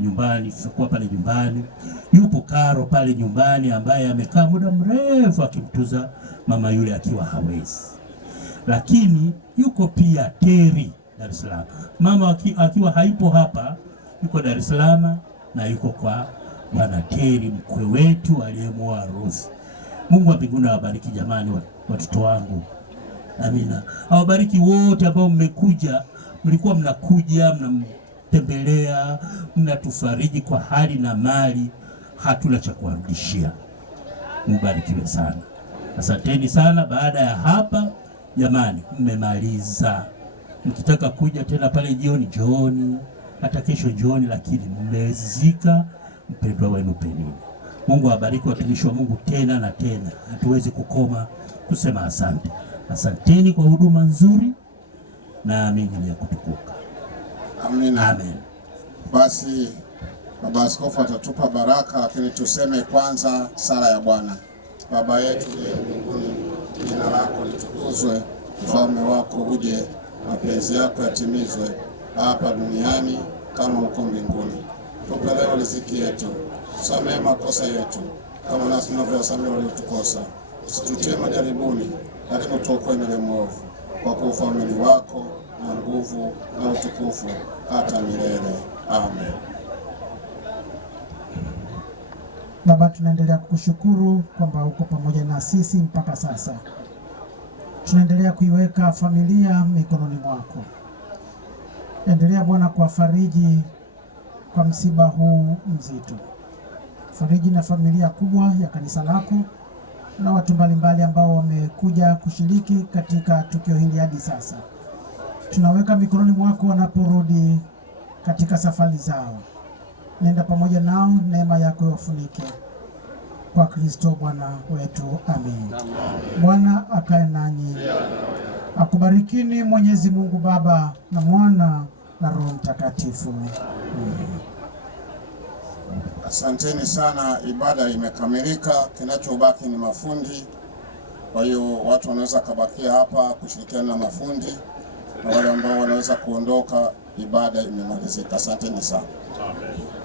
nyumbani, tutakuwa pale nyumbani. Yupo Karo pale nyumbani ambaye amekaa muda mrefu akimtuza mama yule akiwa hawezi. Lakini yuko pia Teri Dar es Salaam. Mama akiwa haipo hapa, yuko Dar es Salaam na yuko kwa Bwana Teri mkwe wetu aliyemuoa Rose. Mungu wa mbinguni awabariki jamani watoto wangu. Amina. Awabariki wote ambao mmekuja, mlikuwa mnakuja, mnatembelea, mnatufariji kwa hali na mali. Hatuna cha kuwarudishia. Mbarikiwe sana. Asanteni sana. Baada ya hapa jamani, mmemaliza. Mkitaka kuja tena pale jioni, jioni, hata kesho jioni, lakini mmezika mpendwa wenu Penina. Mungu awabariki watumishi wa Mungu tena na tena. Hatuwezi kukoma kusema asante. Asanteni kwa huduma nzuri, na amini ni ya kutukuka. Amina. Amen. Basi Baba Askofu atatupa baraka, lakini tuseme kwanza sala ya Bwana. Baba yetu uliye mbinguni, jina lako litukuzwe, ufalme wako uje, mapenzi yako yatimizwe hapa duniani kama huko mbinguni. Tupe leo riziki yetu, tusamehe makosa yetu kama nasi tunavyowasamehe waliotukosa, usitutie majaribuni, lakini utuokoe na yule mwovu, kwa kuwa ufalme wako na nguvu na utukufu hata milele. Amen. Baba, tunaendelea kukushukuru kwamba uko pamoja na sisi mpaka sasa. Tunaendelea kuiweka familia mikononi mwako. Endelea Bwana kuwafariji kwa msiba huu mzito. Fariji na familia kubwa ya kanisa lako na watu mbalimbali ambao wamekuja kushiriki katika tukio hili hadi sasa. Tunaweka mikononi mwako wanaporudi katika safari zao. Nenda pamoja nao, neema yako iwafunike. Kwa Kristo Bwana wetu. Amen. Bwana akae nanyi. Akubarikini Mwenyezi Mungu Baba na Mwana na Roho Mtakatifu. Asanteni sana, ibada imekamilika. Kinachobaki ni mafundi. Kwa hiyo watu wanaweza kubakia hapa kushirikiana na mafundi, na wale ambao wanaweza kuondoka, ibada imemalizika. Asanteni sana. Amen.